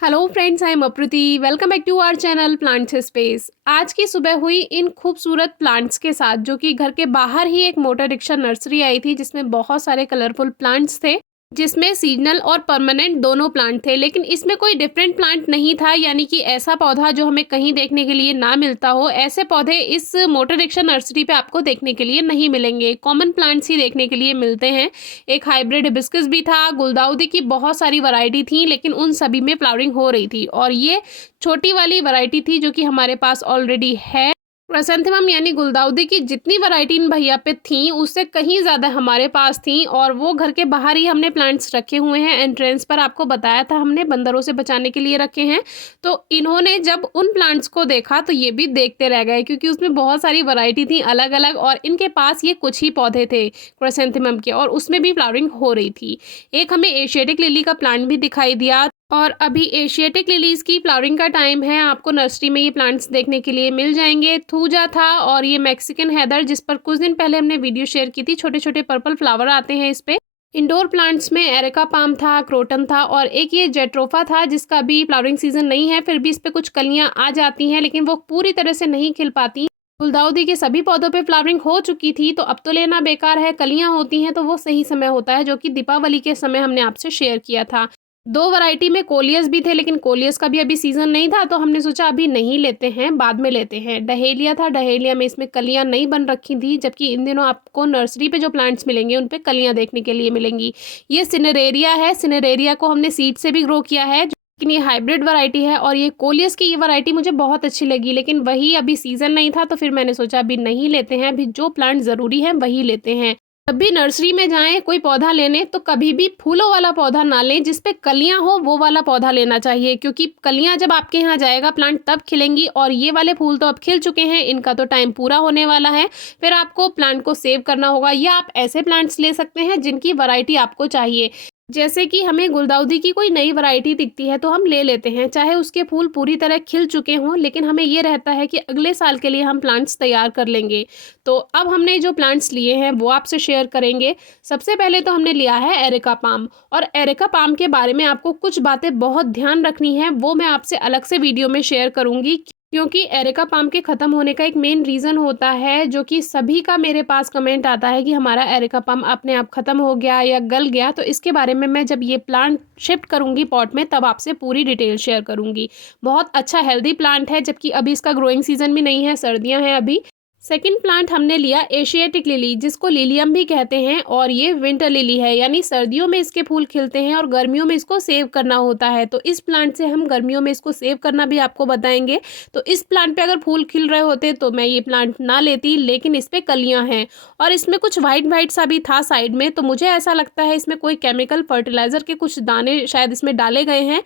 Hello friends, I am Apruti. Welcome back to our channel plants space. आज की सुबह हुई इन खूबसूरत प्लांट्स के साथ, जो कि घर के बाहर ही एक मोटर रिक्शा नर्सरी आई थी जिसमें बहुत सारे कलरफुल प्लांट्स थे, जिसमें सीजनल और परमानेंट दोनों प्लांट थे। लेकिन इसमें कोई डिफरेंट प्लांट नहीं था, यानी कि ऐसा पौधा जो हमें कहीं देखने के लिए ना मिलता हो। ऐसे पौधे इस मोटर रिक्शा नर्सरी पे आपको देखने के लिए नहीं मिलेंगे, कॉमन प्लांट्स ही देखने के लिए मिलते हैं। एक हाइब्रिड हिबिस्कस भी था, गुलदाउदी की बहुत सारी वैरायटी थी, लेकिन उन सभी में फ्लावरिंग हो रही थी। और ये छोटी वाली वैरायटी थी जो कि हमारे पास ऑलरेडी है। क्राइसैंथेमम यानी गुलदाउदी की जितनी वैरायटी इन भैया पे थी, उससे कहीं ज़्यादा हमारे पास थी। और वो घर के बाहर ही हमने प्लांट्स रखे हुए हैं। एंट्रेंस पर आपको बताया था हमने बंदरों से बचाने के लिए रखे हैं। तो इन्होंने जब उन प्लांट्स को देखा तो ये भी देखते रह गए, क्योंकि उसमें बहुत सारी वैरायटी थी अलग अलग, और इनके पास ये कुछ ही पौधे थे क्राइसैंथेमम के, और उसमें भी फ्लावरिंग हो रही थी। एक हमें एशियाटिक लिली का प्लांट भी दिखाई दिया। और अभी एशियाटिक लिलीज की फ्लावरिंग का टाइम है, आपको नर्सरी में ये प्लांट्स देखने के लिए मिल जाएंगे। थूजा था, और ये मैक्सिकन हैदर, जिस पर कुछ दिन पहले हमने वीडियो शेयर की थी। छोटे छोटे पर्पल फ्लावर आते हैं इस पे। इंडोर प्लांट्स में एरिका पाम था, क्रोटन था, और एक ये जेट्रोफा था जिसका भी फ्लावरिंग सीजन नहीं है, फिर भी इस पे कुछ कलियां आ जाती हैं, लेकिन वो पूरी तरह से नहीं खिल पाती। गुलदाउदी के सभी पौधों पे फ्लावरिंग हो चुकी थी, तो अब तो लेना बेकार है। कलियां होती हैं तो वो सही समय होता है, जो कि दीपावली के समय हमने आपसे शेयर किया था। दो वैरायटी में कोलियस भी थे, लेकिन कोलियस का भी अभी सीजन नहीं था, तो हमने सोचा अभी नहीं लेते हैं, बाद में लेते हैं। डहेलिया था, डहेलिया में इसमें कलियां नहीं बन रखी थी, जबकि इन दिनों आपको नर्सरी पे जो प्लांट्स मिलेंगे उन पे कलियां देखने के लिए मिलेंगी। ये सिनेरेरिया है, सिनेरेरिया को हमने सीड से भी ग्रो किया है, लेकिन ये हाइब्रिड वैरायटी है। और ये कोलियस की ये वैरायटी मुझे बहुत अच्छी लगी, लेकिन वही अभी सीजन नहीं था, तो फिर मैंने सोचा अभी नहीं लेते हैं, अभी जो प्लांट ज़रूरी है वही लेते हैं। जब भी नर्सरी में जाएं कोई पौधा लेने, तो कभी भी फूलों वाला पौधा ना लें, जिस पे कलियां हो वो वाला पौधा लेना चाहिए, क्योंकि कलियां जब आपके यहाँ जाएगा प्लांट तब खिलेंगी। और ये वाले फूल तो अब खिल चुके हैं, इनका तो टाइम पूरा होने वाला है। फिर आपको प्लांट को सेव करना होगा, या आप ऐसे प्लांट्स ले सकते हैं जिनकी वैरायटी आपको चाहिए। जैसे कि हमें गुलदाउदी की कोई नई वैरायटी दिखती है तो हम ले लेते हैं, चाहे उसके फूल पूरी तरह खिल चुके हों, लेकिन हमें ये रहता है कि अगले साल के लिए हम प्लांट्स तैयार कर लेंगे। तो अब हमने जो प्लांट्स लिए हैं वो आपसे शेयर करेंगे। सबसे पहले तो हमने लिया है एरिका पाम, और एरिका पाम के बारे में आपको कुछ बातें बहुत ध्यान रखनी है, वो मैं आपसे अलग से वीडियो में शेयर करूँगी। क्योंकि एरिका पाम के ख़त्म होने का एक मेन रीज़न होता है, जो कि सभी का मेरे पास कमेंट आता है कि हमारा एरिका पाम अपने आप ख़त्म हो गया या गल गया। तो इसके बारे में मैं जब ये प्लांट शिफ्ट करूंगी पॉट में, तब आपसे पूरी डिटेल शेयर करूंगी। बहुत अच्छा हेल्दी प्लांट है, जबकि अभी इसका ग्रोइंग सीजन भी नहीं है, सर्दियां हैं अभी। सेकंड प्लांट हमने लिया एशियाटिक लिली, जिसको लिलियम भी कहते हैं, और ये विंटर लिली है, यानी सर्दियों में इसके फूल खिलते हैं और गर्मियों में इसको सेव करना होता है। तो इस प्लांट से हम गर्मियों में इसको सेव करना भी आपको बताएंगे। तो इस प्लांट पे अगर फूल खिल रहे होते तो मैं ये प्लांट ना लेती, लेकिन इस पे कलियां हैं, और इसमें कुछ वाइट वाइट सा भी था साइड में। तो मुझे ऐसा लगता है इसमें कोई केमिकल फर्टिलाइजर के कुछ दाने शायद इसमें डाले गए हैं,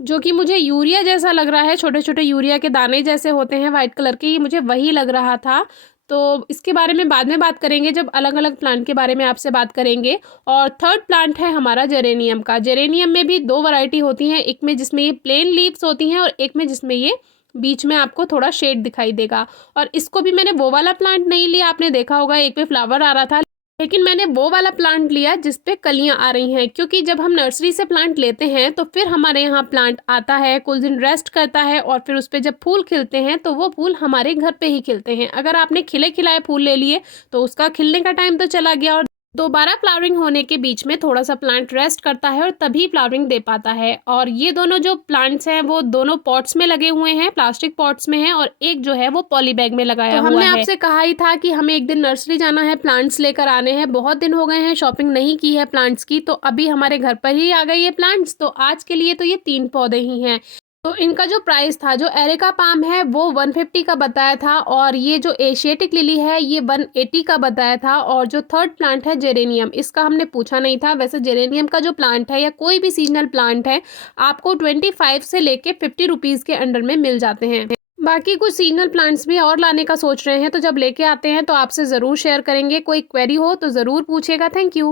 जो कि मुझे यूरिया जैसा लग रहा है। छोटे छोटे यूरिया के दाने जैसे होते हैं वाइट कलर के, ये मुझे वही लग रहा था। तो इसके बारे में बाद में बात करेंगे, जब अलग अलग प्लांट के बारे में आपसे बात करेंगे। और थर्ड प्लांट है हमारा जेरेनियम का। जेरेनियम में भी दो वैरायटी होती हैं, एक में जिसमें ये प्लेन लीव्स होती हैं, और एक में जिसमें ये बीच में आपको थोड़ा शेड दिखाई देगा। और इसको भी मैंने वो वाला प्लांट नहीं लिया, आपने देखा होगा एक पे फ्लावर आ रहा था, लेकिन मैंने वो वाला प्लांट लिया जिस पे कलियां आ रही हैं। क्योंकि जब हम नर्सरी से प्लांट लेते हैं तो फिर हमारे यहाँ प्लांट आता है, कुछ दिन रेस्ट करता है, और फिर उस पे जब फूल खिलते हैं तो वो फूल हमारे घर पे ही खिलते हैं। अगर आपने खिले खिलाए फूल ले लिए तो उसका खिलने का टाइम तो चला गया, और दोबारा फ्लावरिंग होने के बीच में थोड़ा सा प्लांट रेस्ट करता है और तभी फ्लावरिंग दे पाता है। और ये दोनों जो प्लांट्स हैं वो दोनों पॉट्स में लगे हुए हैं, प्लास्टिक पॉट्स में हैं, और एक जो है वो पॉली बैग में लगाया हुआ है। हमने आपसे कहा ही था कि हमें एक दिन नर्सरी जाना है, प्लांट्स लेकर आने हैं। बहुत दिन हो गए हैं शॉपिंग नहीं की है प्लांट्स की, तो अभी हमारे घर पर ही आ गई है प्लांट्स। तो आज के लिए तो ये 3 पौधे ही हैं। तो इनका जो प्राइस था, जो एरिका पाम है वो 150 का बताया था, और ये जो एशियाटिक लिली है ये 180 का बताया था। और जो थर्ड प्लांट है जेरेनियम, इसका हमने पूछा नहीं था। वैसे जेरेनियम का जो प्लांट है या कोई भी सीजनल प्लांट है, आपको 25 से लेके 50 रुपीज़ के अंडर में मिल जाते हैं। बाकी कुछ सीजनल प्लांट्स भी और लाने का सोच रहे हैं, तो जब लेके आते हैं तो आपसे ज़रूर शेयर करेंगे। कोई क्वेरी हो तो ज़रूर पूछेगा। Thank you.